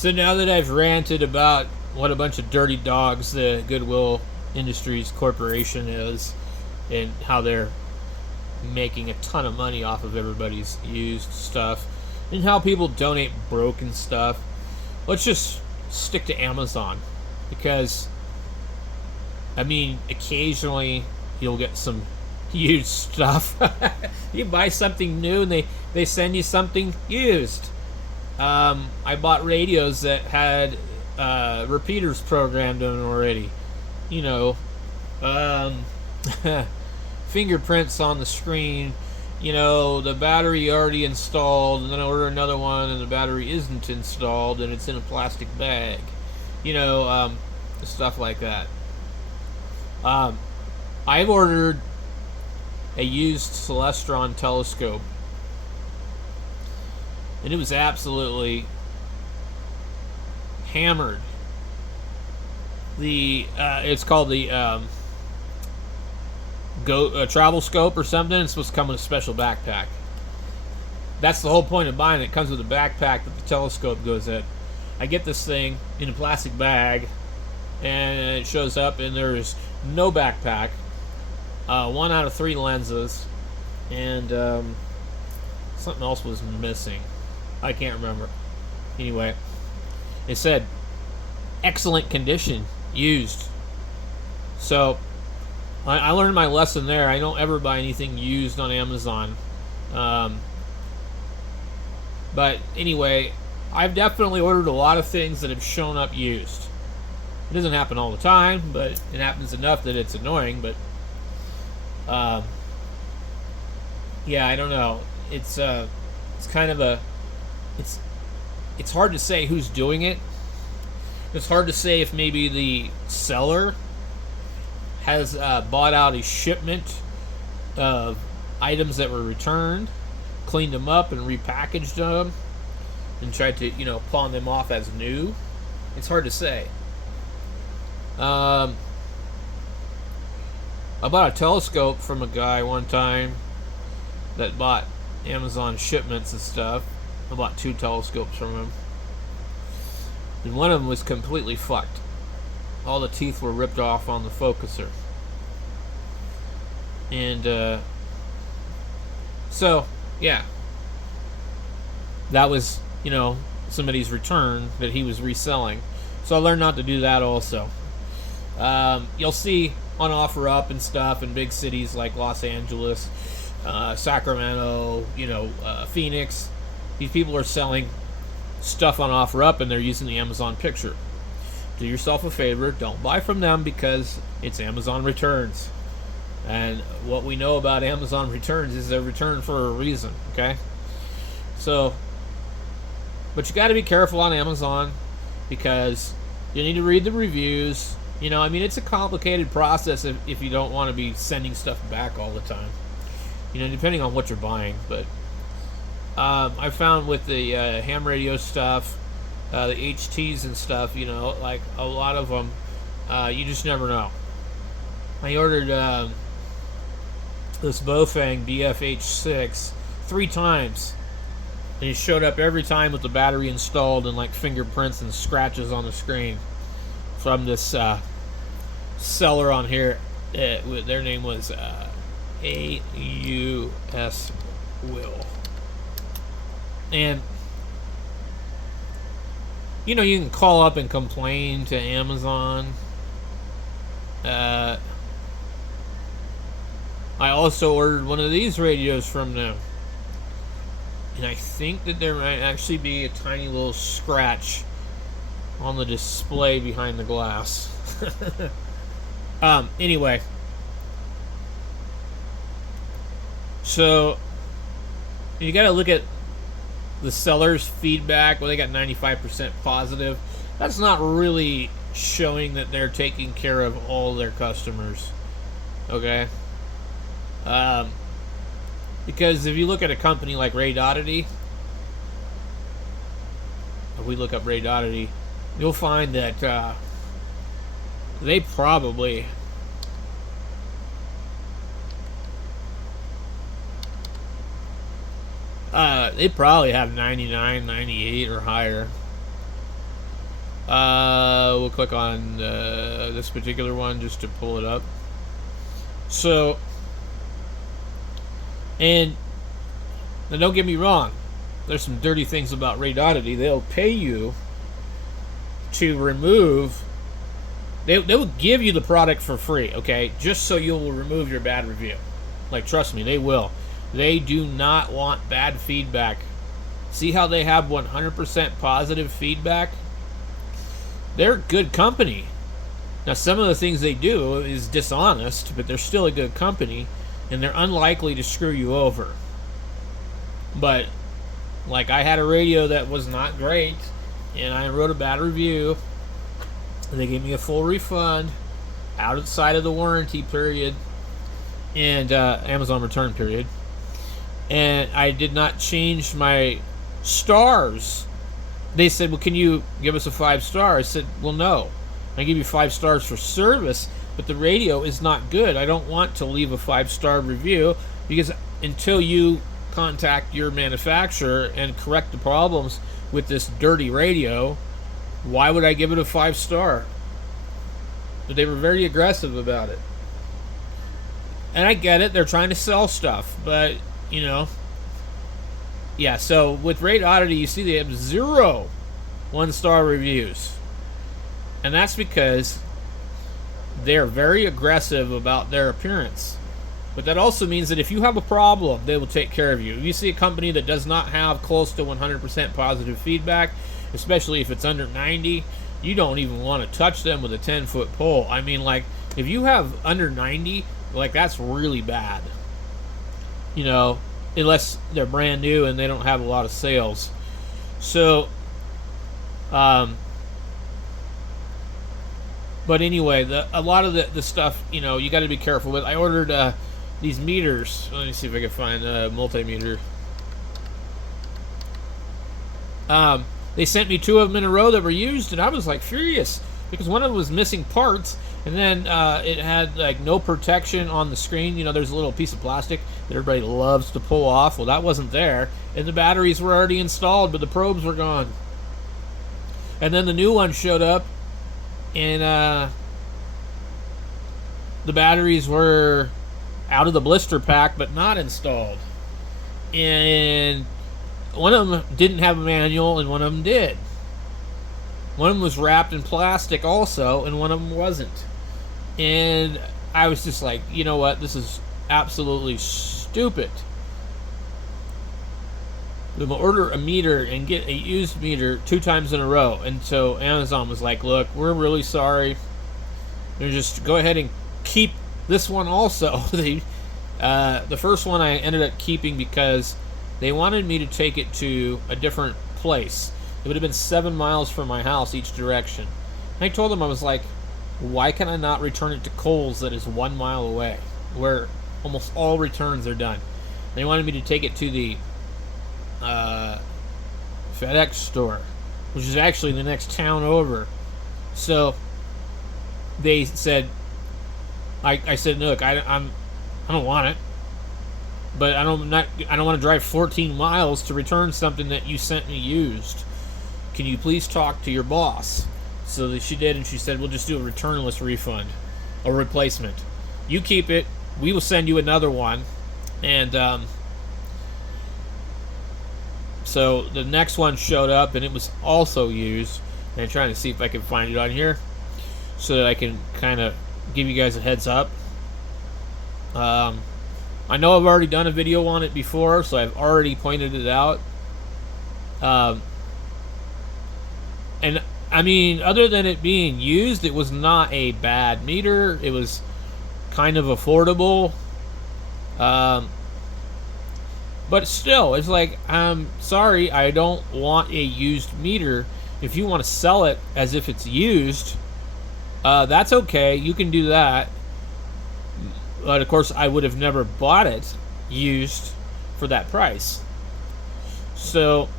So now that I've ranted about what a bunch of dirty dogs the Goodwill Industries Corporation is, and how they're making a ton of money off of everybody's used stuff, and how people donate broken stuff, let's just stick to Amazon. Because, I mean, occasionally you'll get some used stuff. You buy something new and they send you something used. I bought radios that had repeaters programmed in already. You know, um, fingerprints on the screen. You know, the battery already installed, and then I order another one, and the battery isn't installed, and it's in a plastic bag. You know, stuff like that. Um, I've ordered a used Celestron telescope, and it was absolutely hammered. The it's called the travel scope or something. It's supposed to come with a special backpack. That's the whole point of buying it. It comes with a backpack that the telescope goes in. I get this thing in a plastic bag, and it shows up, and there's no backpack. 1 out of 3 lenses, and something else was missing. I can't remember. Anyway, it said excellent condition, used. So I learned my lesson there. I don't ever buy anything used on Amazon. But anyway, I've definitely ordered a lot of things that have shown up used. It doesn't happen all the time, but it happens enough that it's annoying. But yeah, I don't know. It's kind of it's hard to say who's doing it. It's hard to say if maybe the seller has bought out a shipment of items that were returned, cleaned them up and repackaged them, and tried to, pawn them off as new. It's hard to say. I bought a telescope from a guy one time that bought Amazon shipments and stuff. I bought 2 telescopes from him. And one of them was completely fucked. All the teeth were ripped off on the focuser. And, so, yeah. That was, somebody's return that he was reselling. So I learned not to do that also. You'll see on OfferUp and stuff in big cities like Los Angeles, Sacramento, Phoenix. These people are selling stuff on OfferUp and they're using the Amazon picture. Do yourself a favor, don't buy from them because it's Amazon returns. And what we know about Amazon returns is they're returned for a reason, okay? So, but you got to be careful on Amazon because you need to read the reviews. It's a complicated process if you don't want to be sending stuff back all the time. Depending on what you're buying. But I found with the ham radio stuff, the HTs and stuff, like a lot of them, you just never know. I ordered this Bofang BFH6 3 times. And it showed up every time with the battery installed and like fingerprints and scratches on the screen from this seller on here. Their name was AUS Will. And you can call up and complain to Amazon. I also ordered one of these radios from them. And I think that there might actually be a tiny little scratch on the display behind the glass. Anyway. So, you gotta look at the seller's feedback. Well, they got 95% positive. That's not really showing that they're taking care of all their customers. Okay? Because if you look at a company like Ray Doherty, if we look up Ray Doherty, you'll find that they probably have 99, 98 or higher. We'll click on this particular one just to pull it up. So, and now don't get me wrong, there's some dirty things about Rateoddity. They'll pay you to remove. They will give you the product for free, okay, just so you will remove your bad review. Like, trust me, they will. They do not want bad feedback. See how they have 100% positive feedback? They're a good company. Now, some of the things they do is dishonest, but they're still a good company, and they're unlikely to screw you over. But, like, I had a radio that was not great, and I wrote a bad review, and they gave me a full refund outside of the warranty period and Amazon return period. And I did not change my stars. They said, well, can you give us a 5-star? I said, well, no. I give you 5 stars for service, but the radio is not good. I don't want to leave a 5-star review because until you contact your manufacturer and correct the problems with this dirty radio, why would I give it a 5-star? But they were very aggressive about it. And I get it, they're trying to sell stuff, but, you know. Yeah, so with Rateoddity, you see they have 0 1-star reviews. And that's because they're very aggressive about their appearance. But that also means that if you have a problem, they will take care of you. If you see a company that does not have close to 100% positive feedback, especially if it's under 90, you don't even want to touch them with a 10-foot pole. I mean, like, if you have under 90, like, that's really bad. You know, unless they're brand new and they don't have a lot of sales. So, but anyway, a lot of the stuff, you know, you got to be careful with. I ordered these meters. Let me see if I can find a multimeter. They sent me 2 of them in a row that were used, and I was like furious because one of them was missing parts, and then it had like no protection on the screen. You know, there's a little piece of plastic that everybody loves to pull off. Well, that wasn't there, and the batteries were already installed, but the probes were gone. And then the new one showed up, and the batteries were out of the blister pack, but not installed. And one of them didn't have a manual, and one of them did. One of them was wrapped in plastic also, and one of them wasn't. And I was just like, you know what? This is absolutely stupid. We will order a meter and get a used meter 2 times in a row. And so Amazon was like, look, we're really sorry. And just go ahead and keep this one also. The first one I ended up keeping because they wanted me to take it to a different place. It would have been 7 miles from my house each direction. And I told them, I was like, why can I not return it to Kohl's that is 1 mile away, where almost all returns are done? They wanted me to take it to the FedEx store, which is actually the next town over. So they said, I said, look, I don't want it, but I don't want to drive 14 miles to return something that you sent me used. Can you please talk to your boss? So she did, and she said, we'll just do a returnless refund, a replacement. You keep it. We will send you another one. And so the next one showed up, and it was also used. And I'm trying to see if I can find it on here so that I can kind of give you guys a heads up. I know I've already done a video on it before, so I've already pointed it out. And I mean, other than it being used, it was not a bad meter. It was kind of affordable. But still, it's like, I'm sorry, I don't want a used meter. If you want to sell it as if it's used, that's okay. You can do that. But of course, I would have never bought it used for that price. So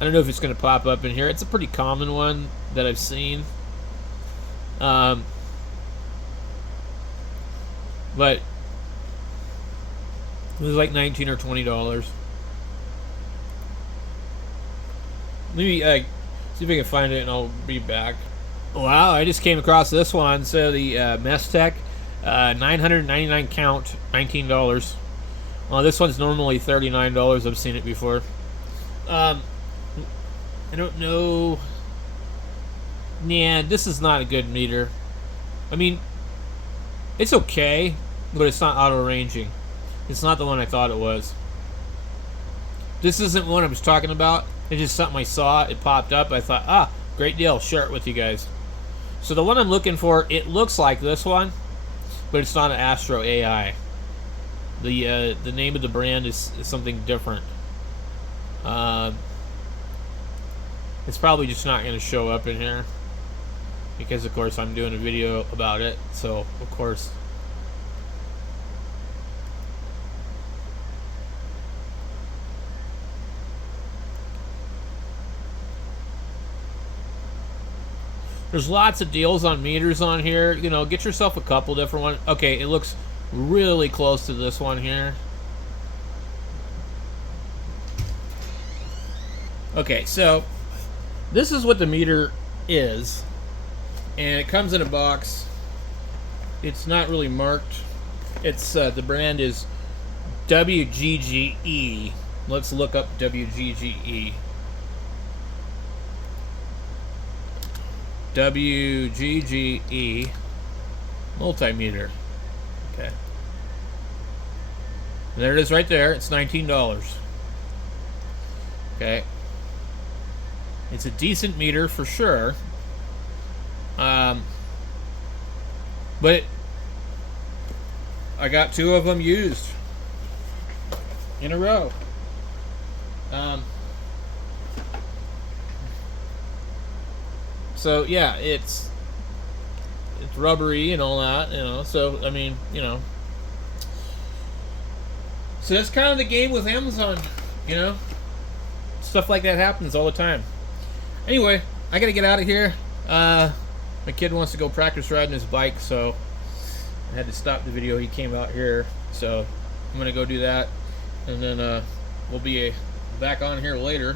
I don't know if it's going to pop up in here. It's a pretty common one that I've seen. But it was like $19 or $20. Maybe so See if I can find it, and I'll be back. Wow, I just came across this one. So the Mestec, 999 count, $19. Well, this one's normally $39. I've seen it before. I don't know. Yeah, this is not a good meter. I mean, it's okay, but it's not auto ranging. It's not the one I thought it was. This isn't one I was talking about. It's just something I saw. It popped up. I thought, great deal. Share it with you guys. So the one I'm looking for, it looks like this one, but it's not an Astro AI. The name of the brand is something different. It's probably just not going to show up in here because, of course, I'm doing a video about it. So, of course. There's lots of deals on meters on here. You know, get yourself a couple different ones. Okay, it looks really close to this one here. Okay, so this is what the meter is, and it comes in a box. It's not really marked. It's the brand is WGGE. Let's look up WGGE. WGGE multimeter. Okay. And there it is right there. It's $19. Okay. It's a decent meter for sure. But I got 2 of them used in a row. So yeah, it's rubbery and all that, you know. So I mean, you know. So that's kind of the game with Amazon, you know. Stuff like that happens all the time. Anyway, I gotta get out of here. My kid wants to go practice riding his bike, so I had to stop the video. He came out here, so I'm gonna go do that, and then we'll be back on here later.